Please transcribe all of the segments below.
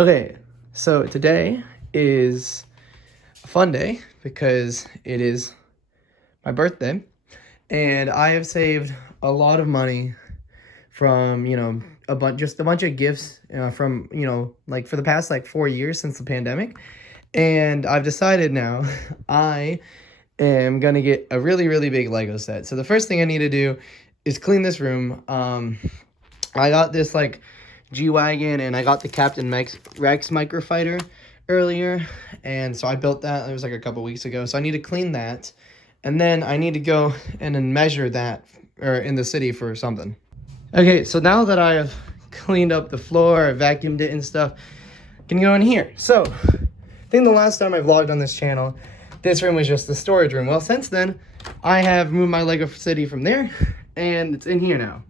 Okay, so today is a fun day because it is my birthday, and I have saved a lot of money from, just a bunch of gifts from, like for the past like 4 years since the pandemic. And I've decided now I am gonna get a really, really big Lego set. So the first thing I need to do is clean this room. I got this like G-Wagon, and I got the Captain Rex Microfighter earlier, and so I built that. It was like a couple weeks ago, so I need to clean that, and then I need to go and then measure that or in the city for something. Okay, so now that I have cleaned up the floor, I vacuumed it and stuff, I can go in here. So I think the last time I vlogged on this channel, this room was just the storage room. Well, since then I have moved my Lego City from there, and it's in here now.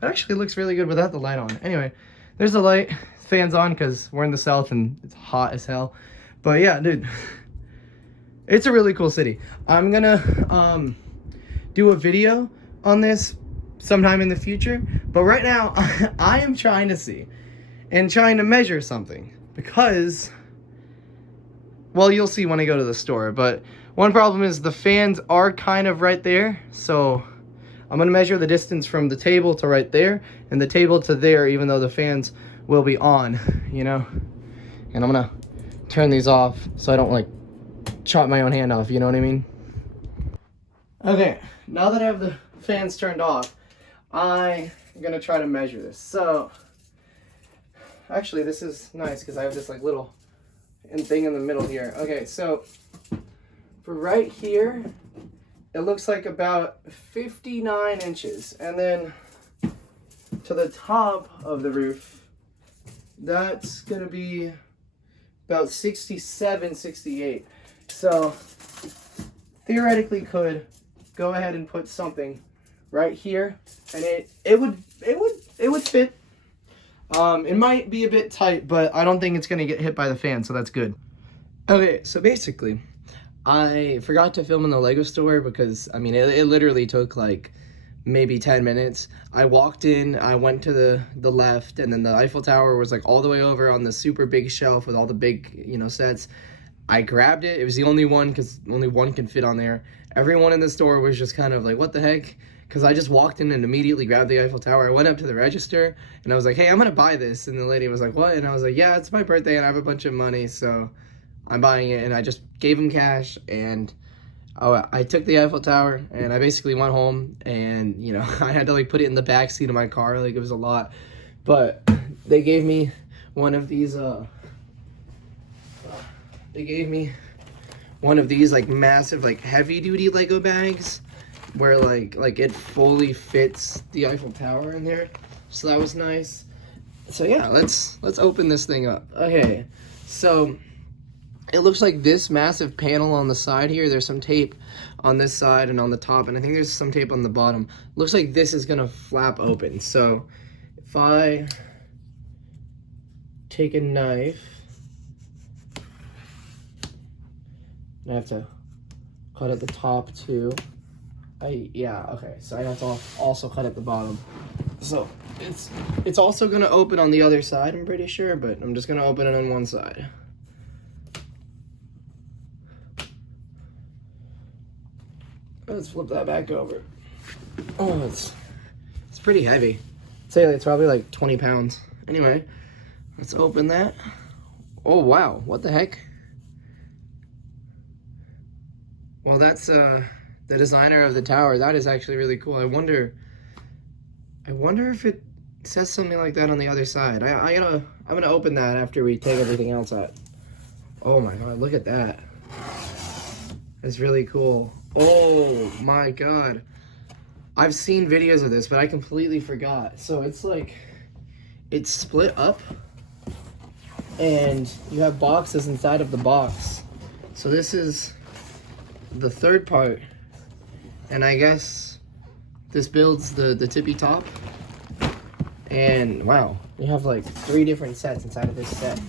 It actually looks really good without the light on. Anyway, there's the light. Fan's on because we're in the south and it's hot as hell. But yeah, dude, it's a really cool city. I'm gonna do a video on this sometime in the future. But right now, I am trying to see and trying to measure something because, well, you'll see when I go to the store. But one problem is the fans are kind of right there, so I'm going to measure the distance from the table to right there and the table to there, even though the fans will be on, And I'm going to turn these off so I don't like chop my own hand off, you know what I mean? Okay, now that I have the fans turned off, I'm going to try to measure this. So, actually this is nice because I have this like little thing in the middle here. Okay, so for right here, it looks like about 59 inches. And then to the top of the roof, that's going to be about 67, 68. So theoretically could go ahead and put something right here, and it would fit. It might be a bit tight, but I don't think it's going to get hit by the fan, so that's good. Okay, so basically, I forgot to film in the Lego store because, I mean, it literally took like maybe 10 minutes. I walked in, I went to the left, and then the Eiffel Tower was like all the way over on the super big shelf with all the big, sets. I grabbed it. It was the only one because only one can fit on there. Everyone in the store was just kind of like, what the heck? Because I just walked in and immediately grabbed the Eiffel Tower. I went up to the register, and I was like, hey, I'm going to buy this. And the lady was like, what? And I was like, yeah, it's my birthday, and I have a bunch of money, so I'm buying it. And I just gave him cash, and I took the Eiffel Tower, and I basically went home, and, I had to, like, put it in the back seat of my car. Like, it was a lot. But they gave me one of these, like, massive, like, heavy-duty Lego bags where, like it fully fits the Eiffel Tower in there. So that was nice. So, yeah, let's open this thing up. Okay, so it looks like this massive panel on the side here, there's some tape on this side and on the top, and I think there's some tape on the bottom. Looks like this is gonna flap open. So if I take a knife, I have to cut at the top too. Okay, so I have to also cut at the bottom. So it's also gonna open on the other side, I'm pretty sure, but I'm just gonna open it on one side. Let's flip that back over. Oh, it's pretty heavy. I'd say it's probably like 20 pounds. Anyway, let's open that. Oh, wow. What the heck? Well, that's the designer of the tower. That is actually really cool. I wonder if it says something like that on the other side. I'm gonna open that after we take everything else out. Oh my god, look at that. That's really cool. Oh my god. I've seen videos of this, but I completely forgot. So it's like, it's split up, and you have boxes inside of the box. So this is the third part, and I guess this builds the tippy top. And wow, you have like 3 different sets inside of this set.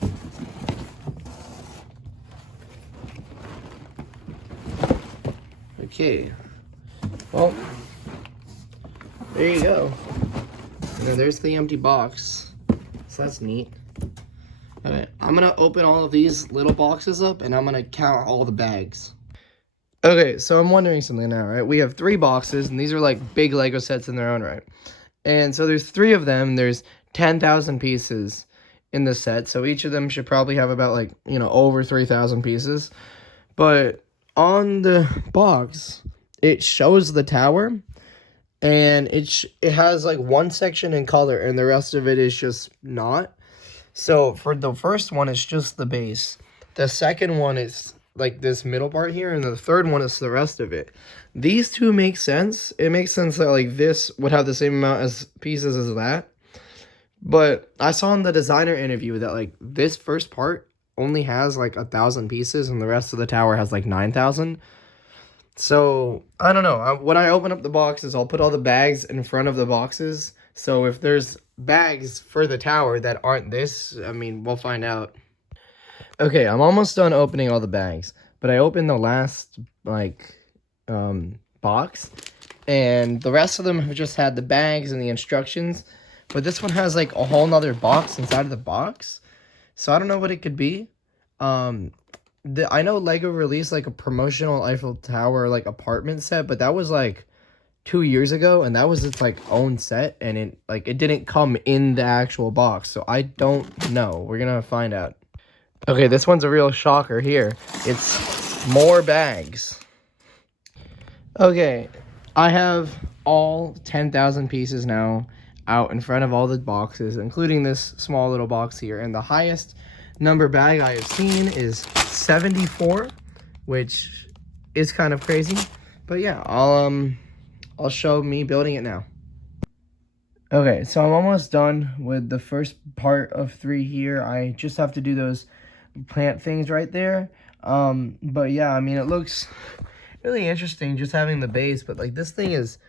Okay, well, there you go. And then there's the empty box, so that's neat. Okay, I'm I'm gonna open all of these little boxes up and I'm gonna count all the bags. Okay, so I'm wondering something now, right? We have 3 boxes, and these are like big Lego sets in their own right. And so there's 3 of them. There's 10,000 pieces in the set, so each of them should probably have about like, you know, over 3,000 pieces. But on the box, it shows the tower, and it has like one section in color, and the rest of it is just not. So for the first one, it's just the base. The second one is like this middle part here, and the third one is the rest of it. These two make sense. It makes sense that like this would have the same amount as pieces as that. But I saw in the designer interview that like this first part only has like 1,000 pieces, and the rest of the tower has like 9,000. So I don't know. When I open up the boxes, I'll put all the bags in front of the boxes. So if there's bags for the tower that aren't this, I mean, we'll find out. Okay, I'm almost done opening all the bags, but I opened the last, like, box, and the rest of them have just had the bags and the instructions, but this one has, like, a whole nother box inside of the box, so I don't know what it could be. I know Lego released, like, a promotional Eiffel Tower, like, apartment set, but that was, like, 2 years ago, and that was its, like, own set, and it didn't come in the actual box, so I don't know. We're gonna find out. Okay, this one's a real shocker here. It's more bags. Okay, I have all 10,000 pieces now out in front of all the boxes, including this small little box here. And the highest number bag I have seen is 74, which is kind of crazy. But yeah, I'll show me building it now. Okay, so I'm almost done with the first part of 3 here. I just have to do those plant things right there. But yeah, I mean, it looks really interesting just having the base, but like this thing is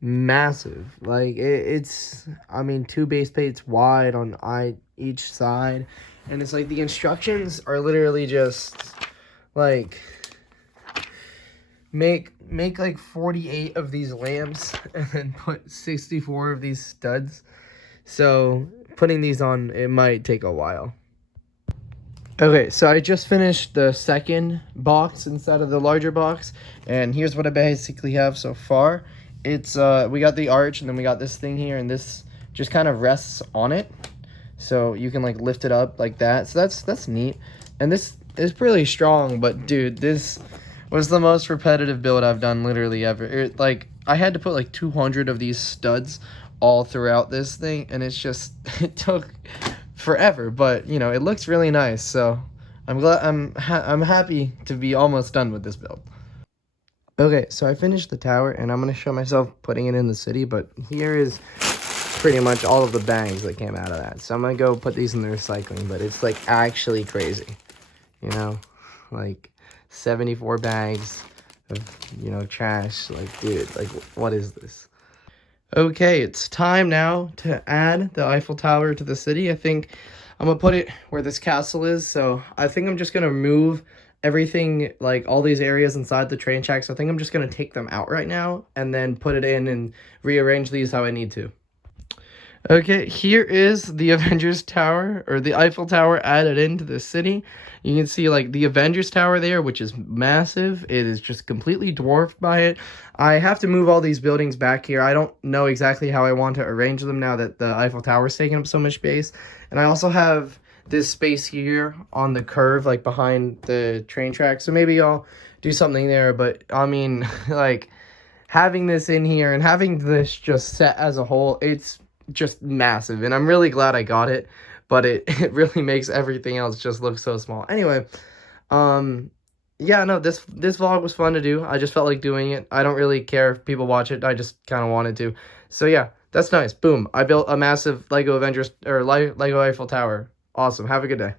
massive. Like it's I mean, 2 base plates wide on each side, and it's like the instructions are literally just like make like 48 of these lamps and then put 64 of these studs. So putting these on, it might take a while. Okay, so I just finished the second box inside of the larger box, and here's what I basically have so far. It's we got the arch, and then we got this thing here, and this just kind of rests on it, so you can like lift it up like that. So that's neat, and this is pretty strong. But dude, this was the most repetitive build I've done literally ever. Like I had to put like 200 of these studs all throughout this thing, and it's just it took forever, but you know, it looks really nice, so I'm glad I'm happy to be almost done with this build. Okay, so I finished the tower, and I'm going to show myself putting it in the city, but here is pretty much all of the bags that came out of that. So I'm going to go put these in the recycling, but it's like actually crazy, you know, like 74 bags of, you know, trash. Like, dude, like what is this? Okay, it's time now to add the Eiffel Tower to the city. I think I'm going to put it where this castle is. So I think I'm just going to move everything, like all these areas inside the train tracks. I think I'm just going to take them out right now and then put it in and rearrange these how I need to. Okay, here is the Avengers Tower, or the Eiffel Tower added into the city. You can see like the Avengers Tower there, which is massive. It is just completely dwarfed by it. I have to move all these buildings back here. I don't know exactly how I want to arrange them now that the Eiffel Tower is taking up so much space. And I also have this space here on the curve, like behind the train track. So maybe I'll do something there. But I mean, like having this in here and having this just set as a whole, it's just massive, and I'm really glad I got it, but it really makes everything else just look so small. Anyway, yeah, no, this vlog was fun to do. I just felt like doing it. I don't really care if people watch it. I just kind of wanted to. So yeah, that's nice. Boom. I built a massive Lego Avengers, or Lego Eiffel Tower. Awesome. Have a good day.